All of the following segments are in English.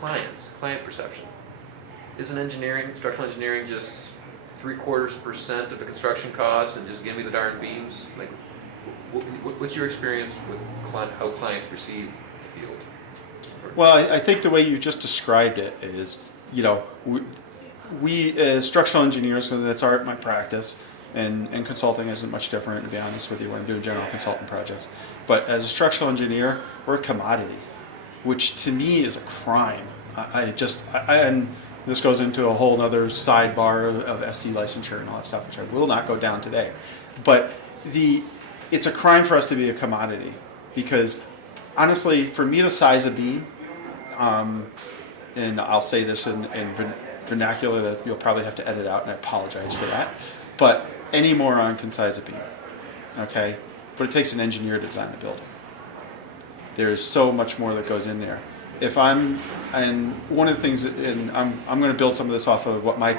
client perception? Isn't structural engineering just 0.75% of the construction cost and just give me the darn beams? Like, what's your experience with how clients perceive the field? Well, I think the way you just described it is, we as structural engineers, and that's my practice, and consulting isn't much different, to be honest with you, when I'm doing general consulting projects. But as a structural engineer, we're a commodity, which to me is a crime. And this goes into a whole other sidebar of SC licensure and all that stuff, which I will not go down today. But it's a crime for us to be a commodity, because honestly, for me to size a beam, and I'll say this in vernacular that you'll probably have to edit out, and I apologize for that, but any moron can size a beam, okay? But it takes an engineer to design a building. There's so much more that goes in there. And one of the things, and I'm going to build some of this off of what my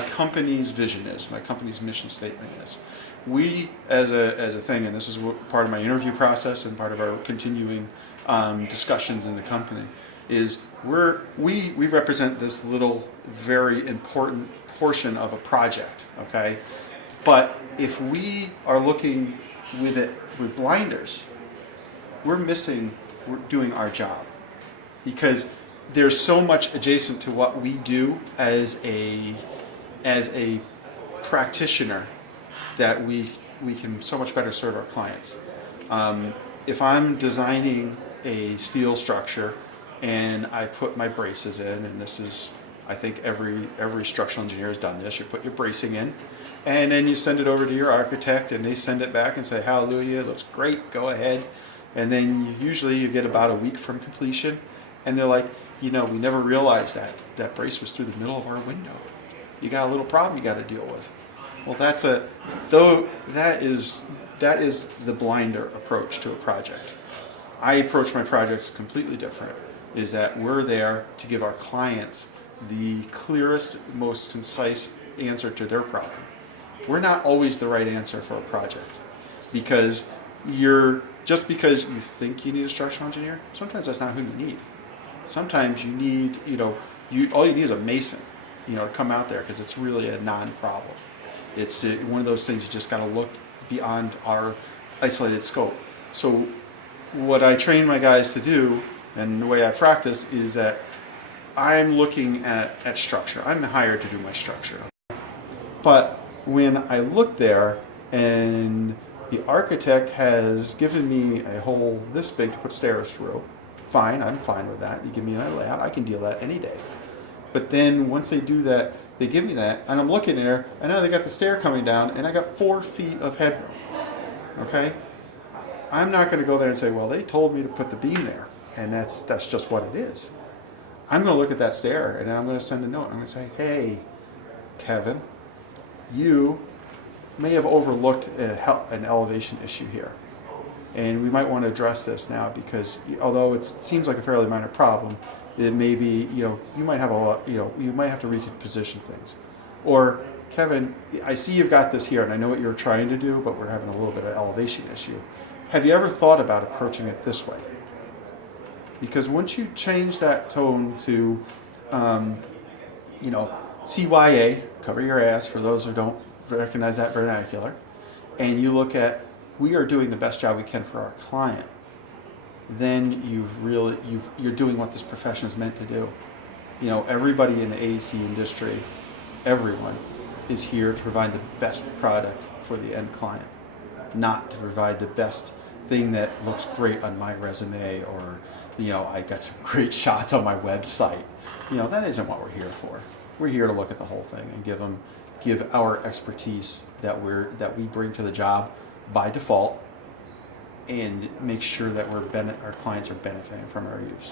company's vision is, my company's mission statement is. We, as a thing, and this is part of my interview process and part of our continuing discussions in the company, is we represent this little, very important portion of a project, okay? But if we are looking with it with blinders, we're doing our job, because there's so much adjacent to what we do as a practitioner that we can so much better serve our clients. If I'm designing a steel structure and I put my braces in, and this is, I think every structural engineer has done this, you put your bracing in, and then you send it over to your architect, and they send it back and say, hallelujah, looks great, go ahead. And then usually you get about a week from completion, and they're like, we never realized that brace was through the middle of our window. You got a little problem you got to deal with. Well, that is the blinder approach to a project. I approach my projects completely different, is that we're there to give our clients the clearest, most concise answer to their problem. We're not always the right answer for a project, because just because you think you need a structural engineer, sometimes that's not who you need. Sometimes you need, all you need is a mason, to come out there, because it's really a non-problem. It's one of those things you just got to look beyond our isolated scope. So what I train my guys to do, and the way I practice, is that I'm looking at structure. I'm hired to do my structure. But when I look there and the architect has given me a hole this big to put stairs through, fine, I'm fine with that. You give me a layout, I can deal with that any day. But then once they do that, they give me that, and I'm looking there, and now they got the stair coming down, and I got 4 feet of headroom, okay? I'm not going to go there and say, well, they told me to put the beam there, and that's just what it is. I'm going to look at that stair, and then I'm going to send a note. I'm going to say, hey, Kevin, you may have overlooked an elevation issue here, and we might want to address this now, because although it seems like a fairly minor problem, it may be, you might have you might have to reposition things. Or, Kevin, I see you've got this here, and I know what you're trying to do, but we're having a little bit of elevation issue. Have you ever thought about approaching it this way? Because once you change that tone to, CYA, cover your ass for those who don't recognize that vernacular, and you look at, we are doing the best job we can for our client, then you're doing what this profession is meant to do. Everybody in the AEC industry, everyone is here to provide the best product for the end client, not to provide the best thing that looks great on my resume, or I got some great shots on my website. That isn't what we're here for. We're here to look at the whole thing and give our expertise that we bring to the job by default, and make sure that our clients are benefiting from our use.